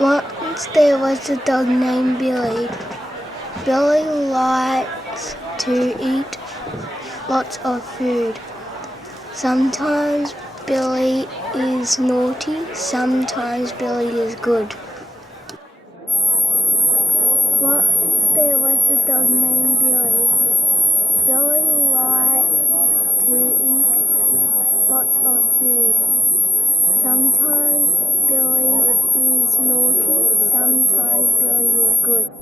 Once there was a dog named Billy. Billy likes to eat lots of food. Sometimes Billy is naughty, sometimes Billy is good. Once there was a dog named Billy. Billy likes to eat lots of food. Sometimes Billy is naughty, sometimes Billy is good.